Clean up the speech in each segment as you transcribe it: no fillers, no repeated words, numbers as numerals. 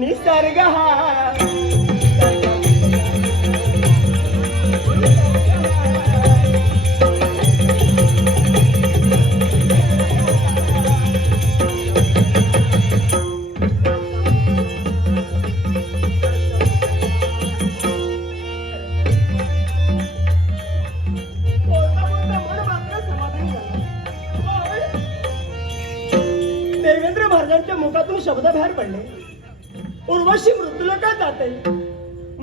निसर्ग हा देवेंद्र महाराजांच्या मुखातून शब्द बाहेर पडले. उर्वशी मृत्यूलोकात जाते,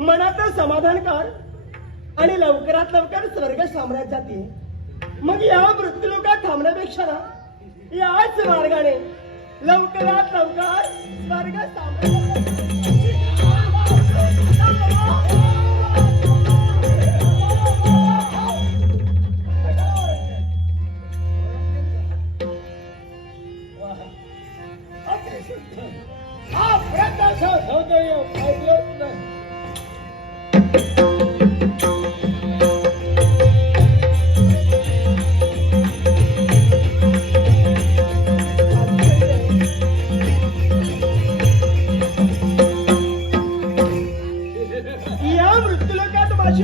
मनात समाधान कर आणि लवकरात लवकर स्वर्ग साम्राज्यात ये. मग या मृत्यूलोकात थांबण्यापेक्षा ना याच मार्गाने लवकरात लवकर स्वर्ग साम्राज्यात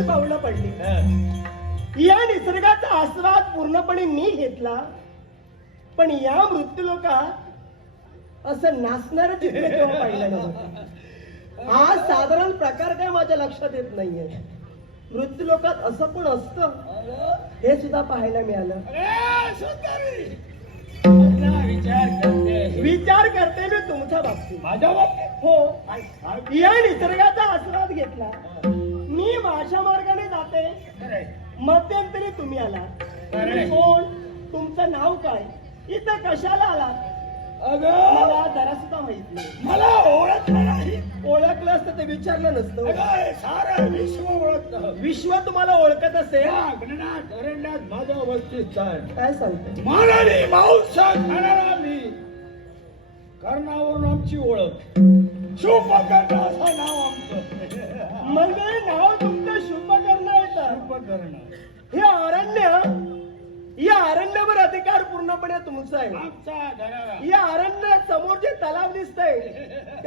पावलं पडली. या निसर्गाचा आस्वाद पूर्णपणे मी घेतला, पण या मृत्यूलोकात असं नाचणारं चित्र केव्हा पाहिलं नव्हतं. हा साधारण प्रकार काय माझ्या लक्षात येत नाहीये. मृत्यूलोकात असं पण असतं हे सुद्धा पाहायला मिळालं. विचार करते मी तुमच्या बाबतीत. माझ्या बाबतीत हो. या निसर्गाचा आस्वाद घेतला, मी माझ्या मार्गाने जाते, मध्यंतरी तुम्ही आला. कोण, तुमचं नाव काय, इथं कशाला आलात मला जरा सुद्धा माहित नाही. मला ओळखलं नाही. ओळखलं असतं ते विचारलं नसतं. सारं विश्व ओळखतं. विश्व तुम्हाला ओळखत असेल. माझ्या अवस्थेत काय सांगते. मानाने मांस खाणारा मी, कर्णावरून आमची ओळख. शुभकर्ण असं नाव आमचं. म्हणजे नाव तुमचं शुभकर्ण येतं. शुभकर्ण हे अरण्य, या अरण्यावर अधिकार पूर्णपणे तुमचा आहे. आमचा घराला. या अरण्य समोर जे तलाव दिसतंय